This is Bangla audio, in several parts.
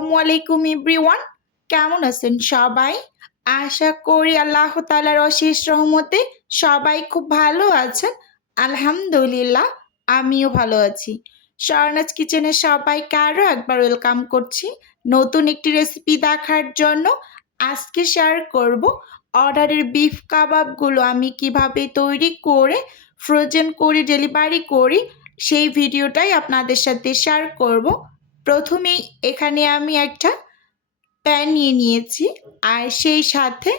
আসসালামু আলাইকুম এভরিওয়ান। কেমন আছেন সবাই? আশা করি আল্লাহ তালার অশেষ রহমতে সবাই খুব ভালো আছেন। আলহামদুলিল্লাহ, আমিও ভালো আছি। স্বর্ণাজ কিচেনে সবাইকে আরও একবার ওয়েলকাম করছি নতুন একটি রেসিপি দেখার জন্য। আজকে শেয়ার করব অর্ডারের বিফ কাবাবগুলো আমি কীভাবে তৈরি করে ফ্রোজেন করে ডেলিভারি করি, সেই ভিডিওটাই আপনাদের সাথে শেয়ার করব। প্রথমেই এখানে আমি একটা প্যান নিয়ে নিয়েছি আর সেই সাথে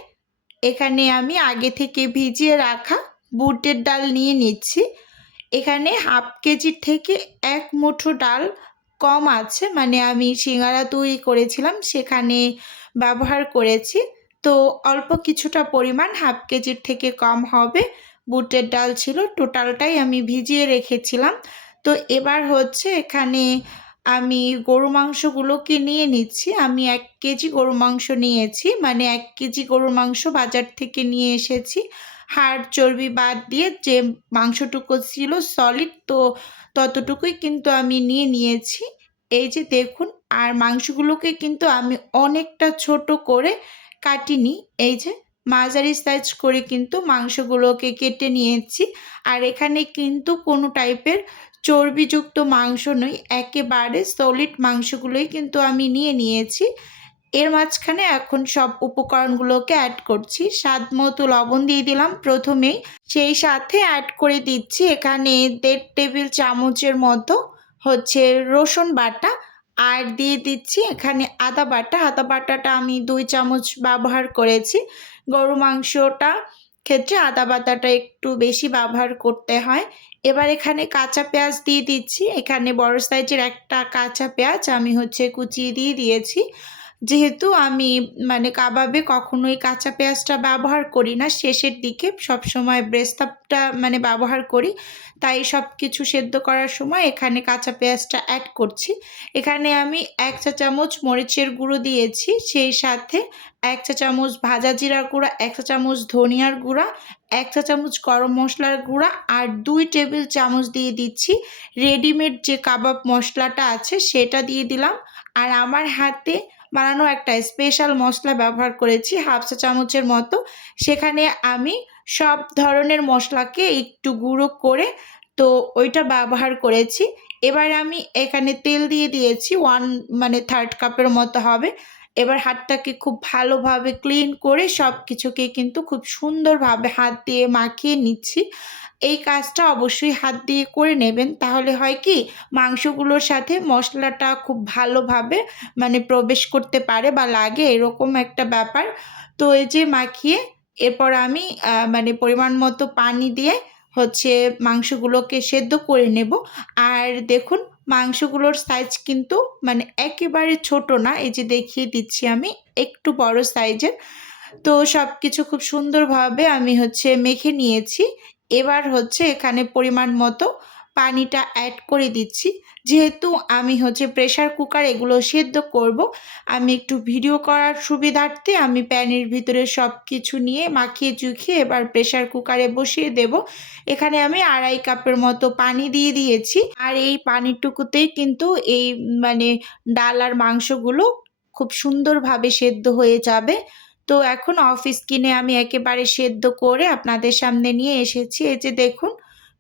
এখানে আমি আগে থেকে ভিজিয়ে রাখা বুটের ডাল নিয়ে নিচ্ছি। এখানে হাফ কেজির থেকে এক মুঠো ডাল কম আছে মানে আমি সিঙ্গারা তৈরি করেছিলাম, সেখানে ব্যবহার করেছি। তো অল্প কিছুটা পরিমাণ হাফ কেজির থেকে কম হবে বুটের ডাল ছিল, টোটালটাই আমি ভিজিয়ে রেখেছিলাম। তো এবার হচ্ছে এখানে আমি গরু মাংসগুলোকে নিয়ে নিচ্ছি। আমি এক কেজি গরু মাংস নিয়েছি। মানে এক কেজি গরুর মাংস বাজার থেকে নিয়ে এসেছি। হাড় চর্বি বাদ দিয়ে যে মাংসটুকু ছিল সলিড তো ততটুকুই কিন্তু আমি নিয়ে নিয়েছি। এই যে দেখুন, আর মাংসগুলোকে কিন্তু আমি অনেকটা ছোট করে কাটিনি। এই যে মাঝারি সাইজ করে কিন্তু মাংসগুলোকে কেটে নিয়েছি। আর এখানে কিন্তু কোনো টাইপের চর্বিযুক্ত মাংস নই, একেবারে সলিড মাংসগুলোই কিন্তু আমি নিয়ে নিয়েছি। এর মাঝখানে এখন সব উপকরণগুলোকে অ্যাড করছি। স্বাদ মতো লবণ দিয়ে দিলাম প্রথমেই। সেই সাথে অ্যাড করে দিচ্ছি এখানে দেড় টেবিল চামচের মতো হচ্ছে রসুন বাটা। আর দিয়ে দিচ্ছি এখানে আদা বাটা। আদা বাটাটা আমি দুই চামচ ব্যবহার করেছি। গরু মাংসটা ক্ষেত্রে আদা বাটাটা একটু বেশি ব্যবহার করতে হয়। এবার এখানে কাঁচা পেঁয়াজ দিয়ে দিচ্ছি। এখানে বড় সাইজের একটা কাঁচা পেঁয়াজ আমি হচ্ছে কুচিয়ে দিয়ে দিয়েছি। যেহেতু আমি মানে কাবাবে কখনোই কাঁচা পেঁয়াজটা ব্যবহার করি না, শেষের দিকে সবসময় ব্রেস্তাপটা মানে ব্যবহার করি। তাই সব কিছু সেদ্ধ করার সময় এখানে কাঁচা পেঁয়াজটা অ্যাড করছি। এখানে আমি এক চা চামচ মরিচের গুঁড়ো দিয়েছি, সেই সাথে এক চা চামচ ভাজা জিরার গুঁড়া, এক চা চামচ ধনিয়ার গুঁড়া, এক চা চামচ গরম মশলার গুঁড়া আর দুই টেবিল চামচ দিয়ে দিচ্ছি রেডিমেড যে কাবাব মশলাটা আছে সেটা দিয়ে দিলাম। আর আমার হাতে বানানো একটা স্পেশাল মশলা ব্যবহার করেছি, হাফ চা চামচের মতো। সেখানে আমি সব ধরনের মশলাকে একটু গুঁড়ো করে তো ওইটা ব্যবহার করেছি। এবার আমি এখানে তেল দিয়ে দিয়েছি ওয়ান মানে থার্ড কাপের মতো হবে। এবার হাতটাকে খুব ভালোভাবে ক্লিন করে সব কিছুকে কিন্তু খুব সুন্দরভাবে হাত দিয়ে মাখিয়ে নিচ্ছি। এই কাজটা অবশ্যই হাত দিয়ে করে নেবেন। তাহলে হয় কি, মাংসগুলোর সাথে মশলাটা খুব ভালোভাবে মানে প্রবেশ করতে পারে বা লাগে, এরকম একটা ব্যাপার। তো এই যে মাখিয়ে এরপর আমি মানে পরিমাণ মতো পানি দিয়ে হচ্ছে মাংসগুলোকে সেদ্ধ করে নেব। আর দেখুন, মাংসগুলোর সাইজ কিন্তু মানে একেবারে ছোট না। এই যে দেখিয়ে দিচ্ছি আমি, একটু বড় সাইজের তো সব কিছু খুব সুন্দরভাবে আমি হচ্ছে মেখে নিয়েছি। এবার হচ্ছে এখানে পরিমাণ মতো পানিটা অ্যাড করে দিচ্ছি। যেহেতু আমি হচ্ছে প্রেশার কুকার এগুলো সেদ্ধ করব, আমি একটু ভিডিও করার সুবিধার্থে আমি প্যানের ভিতরে সব কিছু নিয়ে মাখিয়ে চুখিয়ে এবার প্রেশার কুকারে বসিয়ে দেব। এখানে আমি আড়াই কাপের মতো পানি দিয়ে দিয়েছি। আর এই পানিটুকুতেই কিন্তু এই মানে ডাল আর মাংসগুলো খুব সুন্দরভাবে সেদ্ধ হয়ে যাবে। তো এখন অফ স্কিনে আমি একেবারে সেদ্ধ করে আপনাদের সামনে নিয়ে এসেছি। এই যে দেখুন,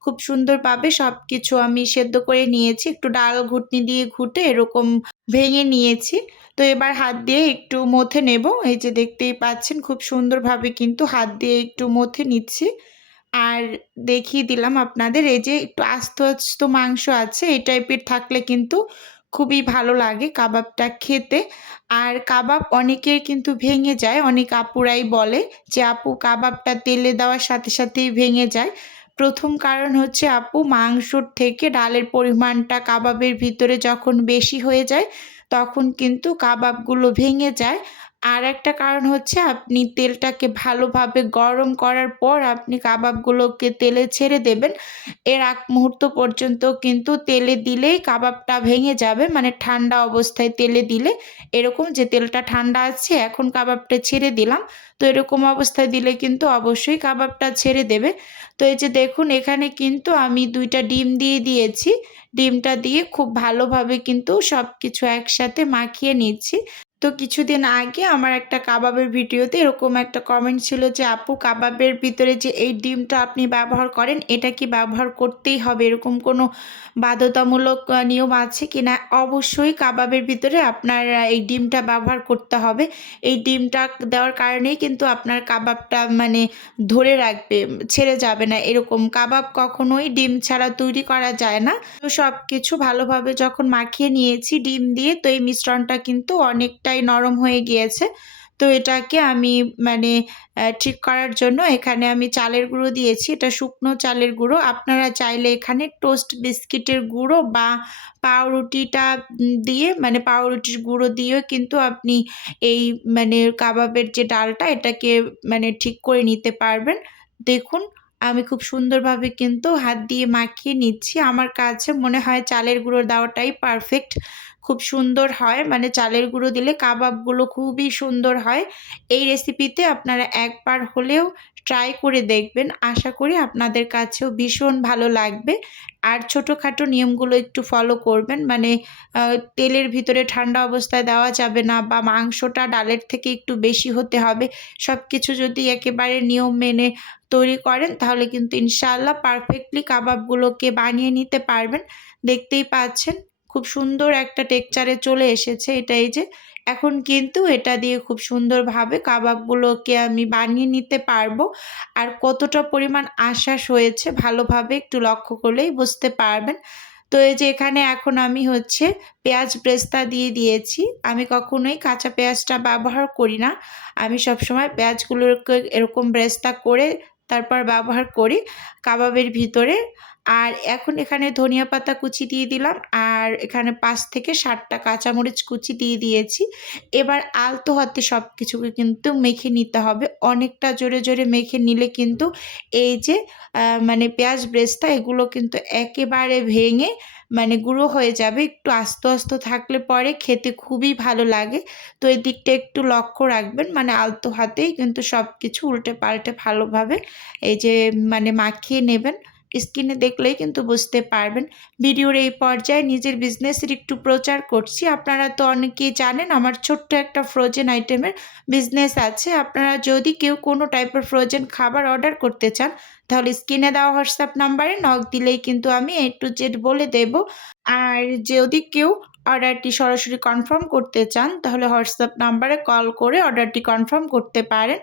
খুব সুন্দরভাবে সব কিছু আমি সেদ্ধ করে নিয়েছি। একটু ডাল ঘুটনি দিয়ে ঘুটে এরকম ভেঙে নিয়েছি। তো এবার হাত দিয়ে একটু মথে নেব। এই যে দেখতেই পাচ্ছেন, খুব সুন্দরভাবে কিন্তু হাত দিয়ে একটু মথে নিচ্ছি। আর দেখিয়ে দিলাম আপনাদের, এই যে একটু আস্ত আস্ত মাংস আছে, এই টাইপের থাকলে কিন্তু খুবই ভালো লাগে কাবাবটা খেতে। আর কাবাব অনেকের কিন্তু ভেঙে যায়, অনেক আপুরাই বলে যে, আপু, কাবাবটা তেলে দেওয়ার সাথে সাথেই ভেঙে যায়। প্রথম কারণ হচ্ছে, আপু, মাংসর থেকে ডালের পরিমাণটা কাবাবের ভিতরে যখন বেশি হয়ে যায়, তখন কিন্তু কাবাবগুলো ভেঙে যায়। আর একটা কারণ হচ্ছে আপনি তেলটাকে ভালোভাবে গরম করার পর আপনি কাবাবগুলোকে তেলে ছেড়ে দেবেন। এর আগ মুহূর্ত পর্যন্ত কিন্তু তেলে দিলেই কাবাবটা ভেঙে যাবে মানে ঠান্ডা অবস্থায় তেলে দিলে। এরকম যে তেলটা ঠান্ডা আছে, এখন কাবাবটা ছেড়ে দিলাম। তো এরকম অবস্থায় দিলে কিন্তু অবশ্যই কাবাবটা ছেড়ে দেবে। তো এই যে দেখুন, এখানে কিন্তু আমি দুইটা ডিম দিয়ে দিয়েছি। ডিমটা দিয়ে খুব ভালোভাবে কিন্তু সব কিছু একসাথে মাখিয়ে নিচ্ছি। তো কিছুদিন আগে আমার একটা কাবাবের ভিডিওতে এরকম একটা কমেন্ট ছিল যে, আপু, কাবাবের ভিতরে যে এই ডিমটা আপনি ব্যবহার করেন, এটা কি ব্যবহার করতেই হবে? এরকম কোনো বাধ্যতামূলক নিয়ম আছে কি না? অবশ্যই কাবাবের ভিতরে আপনার এই ডিমটা ব্যবহার করতে হবে। এই ডিমটা দেওয়ার কারণেই কিন্তু আপনার কাবাবটা মানে ধরে রাখবে, ছেড়ে যাবে না। এরকম কাবাব কখনোই ডিম ছাড়া তৈরি করা যায় না। তো সব কিছু ভালোভাবে যখন মাখিয়ে নিয়েছি ডিম দিয়ে, তো এই মিশ্রণটা কিন্তু অনেকটাই নরম হয়ে গিয়েছে। তো এটাকে আমি মানে ঠিক করার জন্য এখানে আমি চালের গুঁড়ো দিয়েছি। এটা শুকনো চালের গুঁড়ো। আপনারা চাইলে এখানে টোস্ট বিস্কিটের গুঁড়ো বা পাউরুটিটা দিয়ে মানে পাউরুটির গুঁড়ো দিয়েও কিন্তু আপনি এই মানে কাবাবের যে ডালটা, এটাকে মানে ঠিক করে নিতে পারবেন। দেখুন, আমি খুব সুন্দরভাবে কিন্তু হাত দিয়ে মাখিয়ে নিচ্ছি। আমার কাছে মনে হয় চালের গুঁড়ো দেওয়াটাই পারফেক্ট। খুব সুন্দর হয়। মানে চালের গুঁড়ো দিলে কাবাবগুলো খুবই সুন্দর হয়। এই রেসিপিতে আপনারা একবার হলেও ট্রাই করে দেখবেন। আশা করি আপনাদের কাছেও ভীষণ ভালো লাগবে। আর ছোটোখাটো নিয়মগুলো একটু ফলো করবেন। মানে তেলের ভিতরে ঠান্ডা অবস্থায় দেওয়া যাবে না বা মাংসটা ডালের থেকে একটু বেশি হতে হবে। সব কিছু যদি একেবারে নিয়ম মেনে তৈরি করেন, তাহলে কিন্তু ইনশাআল্লাহ পারফেক্টলি কাবাবগুলোকে বানিয়ে নিতে পারবেন। দেখতেই পাচ্ছেন। খুব সুন্দর একটা টেকচারে চলে এসেছে এটাই যে। এখন কিন্তু এটা দিয়ে খুব সুন্দরভাবে কাবাবগুলোকে আমি বানিয়ে নিতে পারব। আর কতটা পরিমাণ আশ্বাস হয়েছে ভালোভাবে একটু লক্ষ্য করলেই বুঝতে পারবেন। তো এই যে এখানে এখন আমি হচ্ছে পেঁয়াজ ব্রেস্তা দিয়ে দিয়েছি। আমি কখনোই কাঁচা পেঁয়াজটা ব্যবহার করি না। আমি সবসময় পেঁয়াজগুলোকে এরকম ব্রেস্তা করে তারপর ব্যবহার করি কাবাবের ভিতরে। আর এখন এখানে ধনিয়া পাতা কুচি দিয়ে দিলাম। আর এখানে পাঁচ থেকে ষাটটা কাঁচামরিচ কুচি দিয়ে দিয়েছি। এবার আলতো হাতে সব কিছুকে কিন্তু মেখে নিতে হবে। অনেকটা জোরে জোরে মেখে নিলে কিন্তু এই যে মানে পেঁয়াজ ব্রেস্তা, এগুলো কিন্তু একেবারে ভেঙে মানে গুঁড়ো হয়ে যাবে। একটু আস্তে আস্তে থাকলে পরে খেতে খুবই ভালো লাগে। তো এই দিকটা একটু লক্ষ্য রাখবেন। মানে আলতো হাতেই কিন্তু সব কিছু উল্টে পাল্টে ভালোভাবে এই যে মানে মাখিয়ে নেবেন। স্ক্রিনে দেখলেই কিন্তু বুঝতে পারবেন। ভিডিওর এই পর্যায়ে নিজের বিজনেসের একটু প্রচার করছি। আপনারা তো অনেকেই জানেন, আমার ছোট্ট একটা ফ্রোজেন আইটেমের বিজনেস আছে। আপনারা যদি কেউ কোনো টাইপের ফ্রোজেন খাবার অর্ডার করতে চান, তাহলে স্ক্রিনে দেওয়া হোয়াটসঅ্যাপ নাম্বারে নক দিলেই কিন্তু আমি এ টু জেড বলে দেব। আর যদি কেউ অর্ডারটি সরাসরি কনফার্ম করতে চান, তাহলে হোয়াটসঅ্যাপ নাম্বারে কল করে অর্ডারটি কনফার্ম করতে পারেন।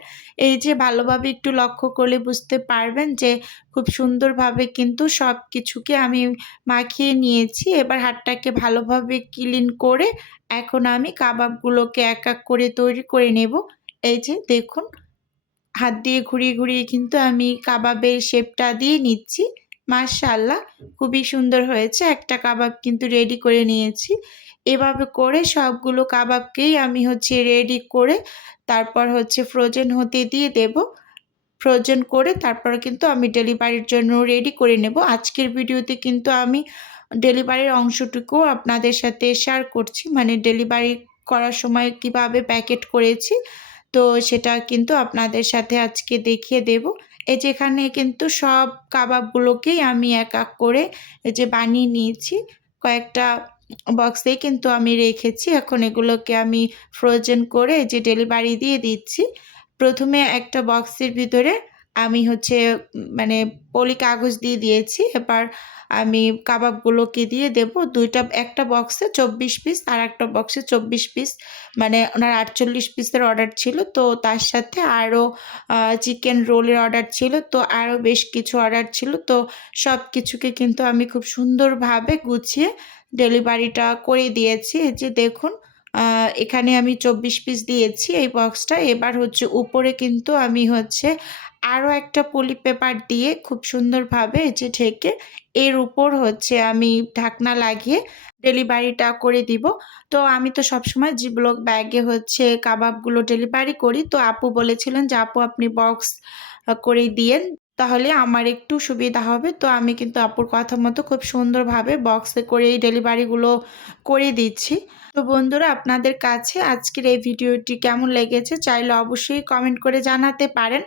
এই যে ভালোভাবে একটু লক্ষ্য করলে বুঝতে পারবেন যে খুব সুন্দরভাবে কিন্তু সব কিছুকে আমি মাখিয়ে নিয়েছি। এবার হাতটাকে ভালোভাবে ক্লিন করে এখন আমি কাবাবগুলোকে এক এক করে তৈরি করে নেব। এই যে দেখুন, হাত দিয়ে ঘুরিয়ে ঘুরিয়ে কিন্তু আমি কাবাবের শেপটা দিয়ে নিচ্ছি। মাশাল্লাহ খুবই সুন্দর হয়েছে। একটা কাবাব কিন্তু রেডি করে নিয়েছি। এভাবে করে সবগুলো কাবাবকেই আমি হচ্ছে রেডি করে তারপর হচ্ছে ফ্রোজেন হতে দিয়ে দেব। ফ্রোজেন করে তারপর কিন্তু আমি ডেলিভারির জন্য রেডি করে নেব। আজকের ভিডিওতে কিন্তু আমি ডেলিভারির অংশটুকুও আপনাদের সাথে শেয়ার করছি। মানে ডেলিভারি করার সময় কীভাবে প্যাকেট করেছি, তো সেটা কিন্তু আপনাদের সাথে আজকে দেখিয়ে দেব। এই যেখানে কিন্তু সব কাবাবগুলোকেই আমি এক এক করে এই যে বানিয়ে নিয়েছি। কয়েকটা বক্সেই কিন্তু আমি রেখেছি। এখন এগুলোকে আমি ফ্রোজেন করে যে ডেলিভারি দিয়ে দিচ্ছি। প্রথমে একটা বক্সের ভিতরে আমি হচ্ছে মানে পলি কাগজ দিয়ে দিয়েছি। এবার আমি কাবাবগুলোকে দিয়ে দেব। দুইটা, একটা বক্সে চব্বিশ পিস আর একটা বক্সে চব্বিশ পিস মানে ওনার আটচল্লিশ পিসের অর্ডার ছিল। তো তার সাথে আরও চিকেন রোলের অর্ডার ছিল। তো আরও বেশ কিছু অর্ডার ছিল। তো সব কিছুকে কিন্তু আমি খুব সুন্দরভাবে গুছিয়ে ডেলিভারিটা করে দিয়েছি। যে দেখুন এখানে আমি চব্বিশ পিস দিয়েছি এই বক্সটা এবার হচ্ছে উপরে কিন্তু আমি হচ্ছে আরও একটা পলি পেপার দিয়ে খুব সুন্দরভাবে যে ঢেকে এর উপর হচ্ছে আমি ঢাকনা লাগিয়ে ডেলিভারিটা করে দিব। তো আমি তো সবসময় জিবলক ব্যাগে হচ্ছে কাবাবগুলো ডেলিভারি করি। তো আপু বলেছিলেন যে, আপু, আপনি বক্স করে দিয়েন। তাহলে আমার একটু সুবিধা হবে। তো আমি কিন্তু আপুর কথা মতো খুব সুন্দরভাবে বক্সে করে এই ডেলিভারিগুলো করে দিচ্ছি। তো বন্ধুরা, আপনাদের কাছে আজকের এই ভিডিওটি কেমন লেগেছে চাইলে অবশ্যই কমেন্ট করে জানাতে পারেন।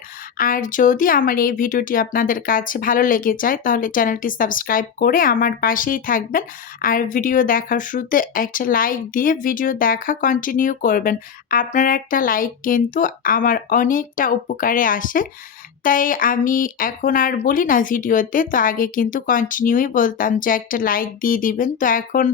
আর যদি আমার এই ভিডিওটি আপনাদের কাছে ভালো লেগে যায়, তাহলে চ্যানেলটি সাবস্ক্রাইব করে আমার পাশেই থাকবেন। আর ভিডিও দেখার শুরুতে একটা লাইক দিয়ে ভিডিও দেখা কন্টিনিউ করবেন। আপনার একটা লাইক কিন্তু আমার অনেকটা উপকারে আসে। তাই আমি এখন আর বলি না ভিডিওতে, তো আগে কিন্তু কন্টিনিউই বলতাম যে একটা লাইক দিয়ে দিবেন। তো এখন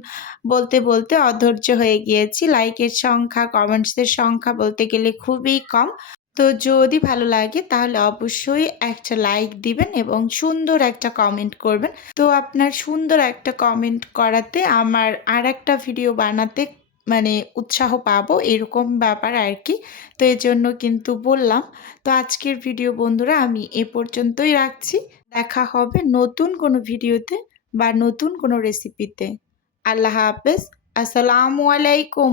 বলতে বলতে অধৈর্য হয়ে গিয়েছি। লাইকের সংখ্যা কমেন্টসের সংখ্যা বলতে গেলে খুবই কম। তো যদি ভালো লাগে তাহলে অবশ্যই একটা লাইক দিবেন এবং সুন্দর একটা কমেন্ট করবেন। তো আপনার সুন্দর একটা কমেন্ট করাতে আমার আর একটা ভিডিও বানাতে মানে উৎসাহ পাবো এরকম ব্যাপার আর কি তো এই জন্য কিন্তু বললাম। তো আজকের ভিডিও বন্ধুরা আমি এ পর্যন্তই রাখছি। দেখা হবে নতুন কোনো ভিডিওতে বা নতুন কোনো রেসিপিতে আল্লাহ হাফেজ। আসসালামু আলাইকুম